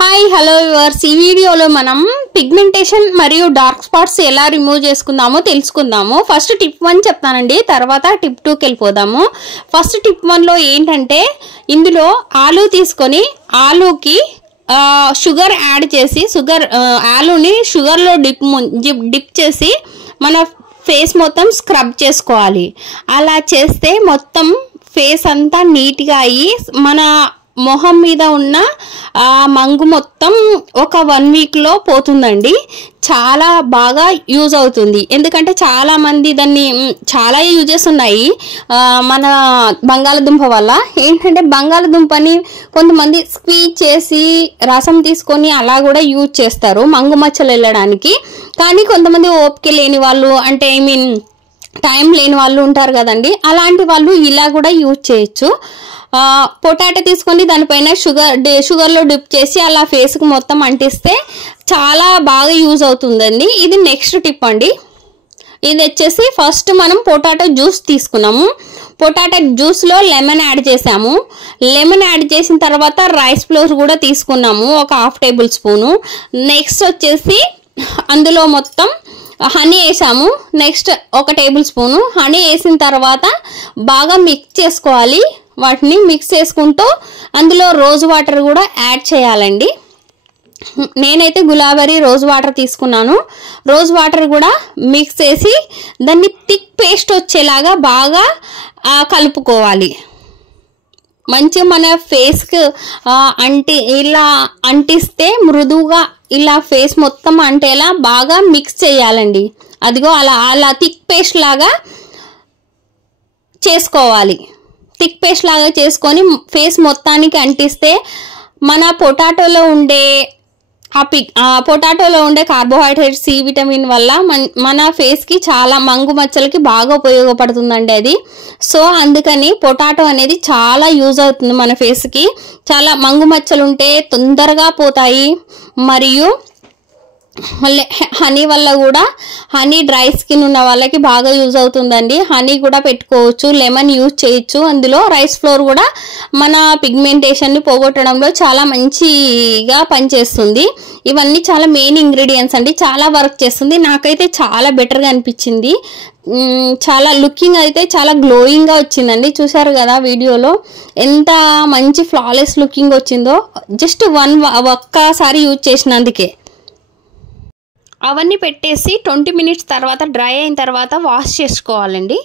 Hi hello viewers, ఈ వీడియోలో మనం పిగ్మెంటేషన్ మరియు డార్క్ స్పాట్స్ ఎలా రిమూవ్ చేసుకుందామో తెలుసుకుందాము. ఫస్ట్ టిప్ 1 చెప్తానండి, తర్వాత టిప్ 2కి వెళ్ళిపోదాము. ఫస్ట్ టిప్ 1లో ఏంటంటే, ఇందులో ఆలు తీసుకొని ఆలుకి షుగర్ యాడ్ చేసి ఆలుని షుగర్లో డిప్ చేసి మన ఫేస్ మొత్తం స్క్రబ్ చేసుకోవాలి. అలా చేస్తే మొత్తం ఫేస్ అంతా నీట్గా అయ్యి మన మొహం మీద ఉన్న మంగు మొత్తం ఒక 1 వీక్లో పోతుందండి. చాలా బాగా యూజ్ అవుతుంది. ఎందుకంటే చాలామంది దాన్ని చాలా యూజెస్ ఉన్నాయి. మన బంగాళదుంప వల్ల ఏంటంటే, బంగాళదుంపని కొంతమంది స్క్వీజ్ చేసి రసం తీసుకొని అలా కూడా యూజ్ చేస్తారు మంగు మచ్చలు వెళ్ళడానికి. కానీ కొంతమంది ఓపిక లేని వాళ్ళు, అంటే టైం లేని వాళ్ళు ఉంటారు కదండి, అలాంటి వాళ్ళు ఇలా కూడా యూజ్ చేయొచ్చు. పొటాటో తీసుకొని దానిపైన షుగర్లో డిప్ చేసి అలా ఫేస్కి మొత్తం అంటిస్తే చాలా బాగా యూజ్ అవుతుందండి. ఇది నెక్స్ట్ టిప్ అండి. ఇది వచ్చేసి ఫస్ట్ మనం పొటాటో జ్యూస్ తీసుకున్నాము. పొటాటో జ్యూస్లో లెమన్ యాడ్ చేసాము. లెమన్ యాడ్ చేసిన తర్వాత రైస్ ఫ్లోర్ కూడా తీసుకున్నాము, ఒక 1/2 టేబుల్ స్పూను. నెక్స్ట్ వచ్చేసి అందులో మొత్తం హనీ వేసాము. నెక్స్ట్ 1 టేబుల్ స్పూను హనీ వేసిన తర్వాత బాగా మిక్స్ చేసుకోవాలి. వాటిని మిక్స్ చేసుకుంటూ అందులో రోజ్ వాటర్ కూడా యాడ్ చేయాలండి. నేనైతే గులాబరీ రోజ్ వాటర్ తీసుకున్నాను. రోజ్ వాటర్ కూడా మిక్స్ చేసి దాన్ని థిక్ పేస్ట్ వచ్చేలాగా బాగా కలుపుకోవాలి. మంచిగా మన ఫేస్కి ఇలా అంటిస్తే మృదువుగా ఇలా ఫేస్ మొత్తం అంటేలా బాగా మిక్స్ చేయాలండి. అదిగో అలా థిక్ పేస్ట్ లాగా చేసుకోవాలి. థిక్ పేస్ట్ లాగా చేసుకొని ఫేస్ మొత్తానికి అంటిస్తే మన పొటాటోలో ఉండే కార్బోహైడ్రేట్, సి విటమిన్ వల్ల మన ఫేస్కి చాలా మంగు మచ్చలకి బాగా ఉపయోగపడుతుందండి అది. సో అందుకని పొటాటో అనేది చాలా యూజ్ అవుతుంది మన ఫేస్కి. చాలా మంగు మచ్చలు ఉంటే తొందరగా పోతాయి. మరియు హనీ వల్ల కూడా, హనీ డ్రై స్కిన్ ఉన్న వాళ్ళకి బాగా యూజ్ అవుతుందండి. హనీ కూడా పెట్టుకోవచ్చు, లెమన్ యూజ్ చేయొచ్చు. అందులో రైస్ ఫ్లోర్ కూడా మన పిగ్మెంటేషన్ని పోగొట్టడంలో చాలా మంచిగా పనిచేస్తుంది. ఇవన్నీ చాలా మెయిన్ ఇంగ్రీడియంట్స్ అండి, చాలా వర్క్ చేస్తుంది. నాకైతే చాలా బెటర్గా అనిపించింది. చాలా లుకింగ్ అయితే చాలా గ్లోయింగ్గా వచ్చిందండి. చూసారు కదా వీడియోలో ఎంత మంచి ఫ్లాలెస్ లుకింగ్ వచ్చిందో, జస్ట్ ఒక్కసారి యూజ్ చేసినందుకే. అవన్నీ పెట్టేసి 20 మినిట్స్ తర్వాత డ్రై అయిన తర్వాత వాష్ చేసుకోవాలండి.